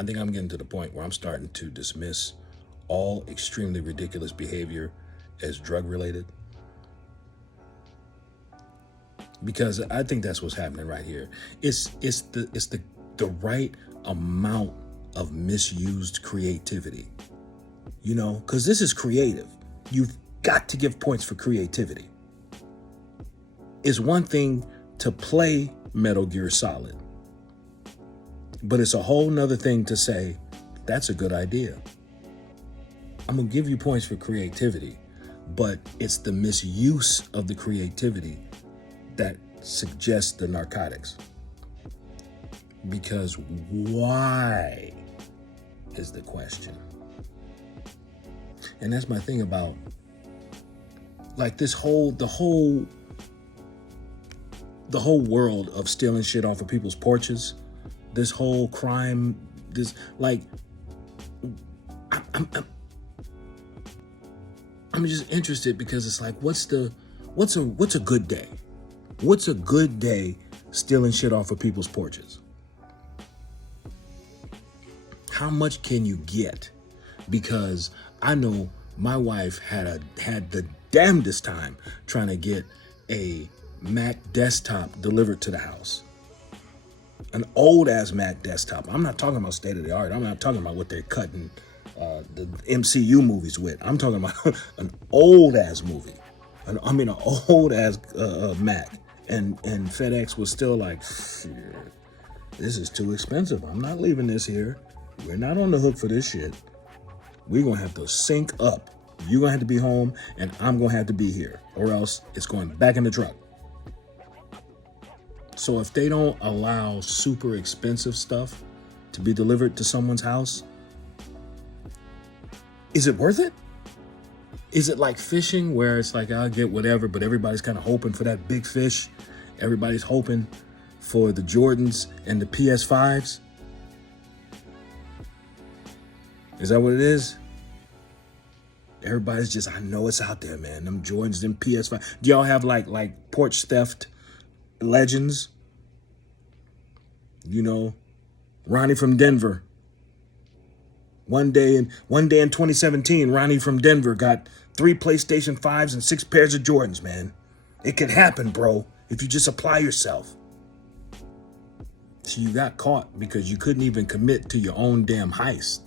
I think I'm getting to the point where I'm starting to dismiss all extremely ridiculous behavior as drug related, because I think that's what's happening right here. It's the right amount of misused creativity, you know, because this is creative. You've got to give points for creativity. It's one thing to play Metal Gear Solid, but it's a whole nother thing to say, that's a good idea. I'm gonna give you points for creativity, but it's the misuse of the creativity that suggests the narcotics. Because why is the question. And that's my thing about like the whole world of stealing shit off of people's porches, this whole crime, this like I'm just interested because it's like, what's a good day? What's a good day stealing shit off of people's porches? How much can you get? Because I know my wife had the damnedest time trying to get a Mac desktop delivered to the house. An old ass Mac desktop. I'm not talking about state of the art. I'm not talking about what they're cutting the MCU movies with. I'm talking about an old ass movie. An old ass Mac. And FedEx was still like, this is too expensive. I'm not leaving this here. We're not on the hook for this shit. We're going to have to sync up. You're going to have to be home and I'm going to have to be here, or else it's going back in the truck. So if they don't allow super expensive stuff to be delivered to someone's house, is it worth it? Is it like fishing where it's like, I'll get whatever, but everybody's kind of hoping for that big fish. Everybody's hoping for the Jordans and the PS5s. Is that what it is? Everybody's just, I know it's out there, man. Them Jordans, them PS5. Do y'all have like porch theft legends? You know, Ronnie from Denver. One day in 2017, Ronnie from Denver got 3 PlayStation 5s and 6 pairs of Jordans, man. It can happen, bro, if you just apply yourself. So you got caught because you couldn't even commit to your own damn heist.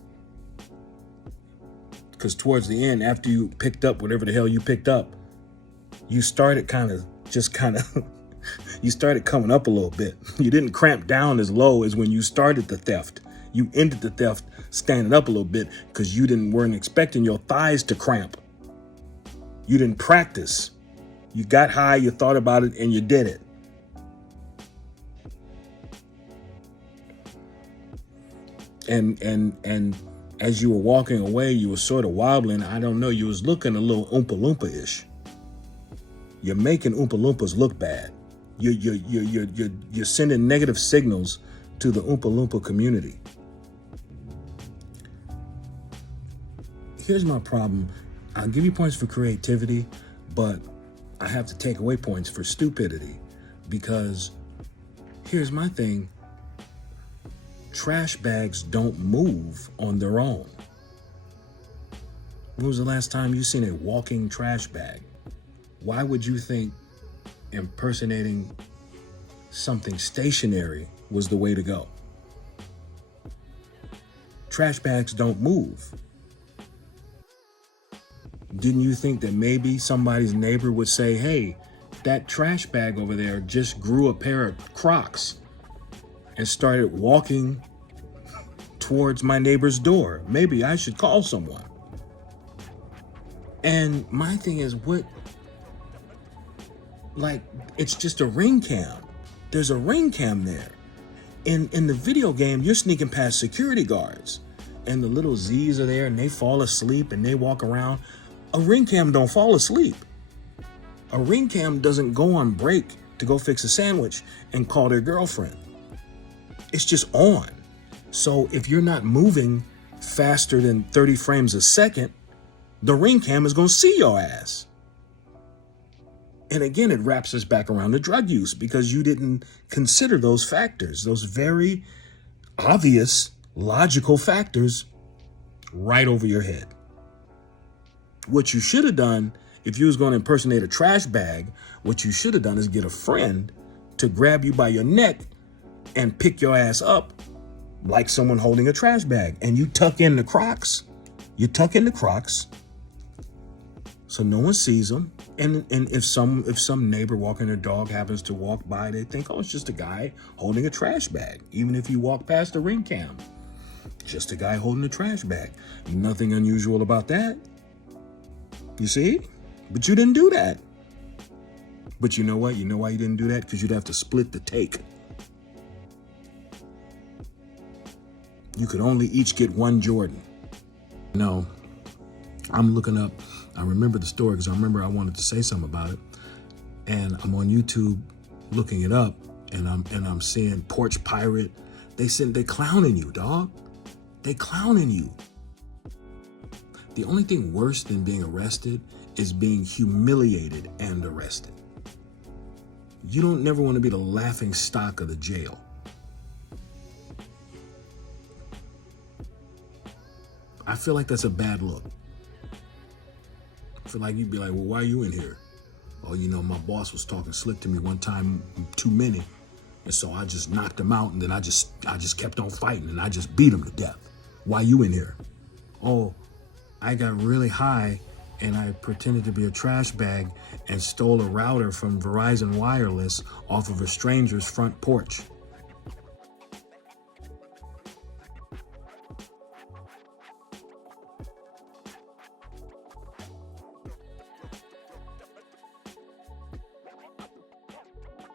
Because towards the end, after you picked up whatever the hell you picked up, you started you started coming up a little bit. You didn't cramp down as low as when you started the theft. You ended the theft standing up a little bit because you weren't expecting your thighs to cramp. You didn't practice. You got high, you thought about it, and you did it. And as you were walking away, you were sort of wobbling. I don't know, you was looking a little Oompa Loompa-ish. You're making Oompa Loompas look bad. You're sending negative signals to the Oompa Loompa community. Here's my problem. I'll give you points for creativity, but I have to take away points for stupidity, because here's my thing. Trash bags don't move on their own. When was the last time you seen a walking trash bag? Why would you think impersonating something stationary was the way to go? Trash bags don't move. Didn't you think that maybe somebody's neighbor would say, hey, that trash bag over there just grew a pair of Crocs and started walking towards my neighbor's door. Maybe I should call someone. And my thing is, it's just a ring cam. There's a ring cam there. In the video game, you're sneaking past security guards and the little Z's are there and they fall asleep and they walk around. A ring cam don't fall asleep. A ring cam doesn't go on break to go fix a sandwich and call their girlfriend. It's just on. So if you're not moving faster than 30 frames a second, the ring cam is going to see your ass. And again, it wraps us back around to drug use because you didn't consider those factors, those very obvious logical factors right over your head. What you should have done, if you was going to impersonate a trash bag, what you should have done is get a friend to grab you by your neck and pick your ass up like someone holding a trash bag. And you tuck in the Crocs. You tuck in the Crocs so no one sees them. And if some neighbor walking their dog happens to walk by, they think, oh, it's just a guy holding a trash bag. Even if you walk past the ring cam, just a guy holding a trash bag. Nothing unusual about that. You see? But you didn't do that. But you know what? You know why you didn't do that? Because you'd have to split the take. You could only each get one Jordan. No, I'm looking up. I remember the story because I remember I wanted to say something about it. And I'm on YouTube looking it up, and I'm seeing Porch Pirate. They clowning you, dog. They clowning you. The only thing worse than being arrested is being humiliated and arrested. You don't never want to be the laughing stock of the jail. I feel like that's a bad look. I feel like you'd be like, well, why are you in here? Oh, you know, my boss was talking slick to me one time too many. And so I just knocked him out, and then I just kept on fighting, and I just beat him to death. Why you in here? Oh, I got really high and I pretended to be a trash bag and stole a router from Verizon Wireless off of a stranger's front porch.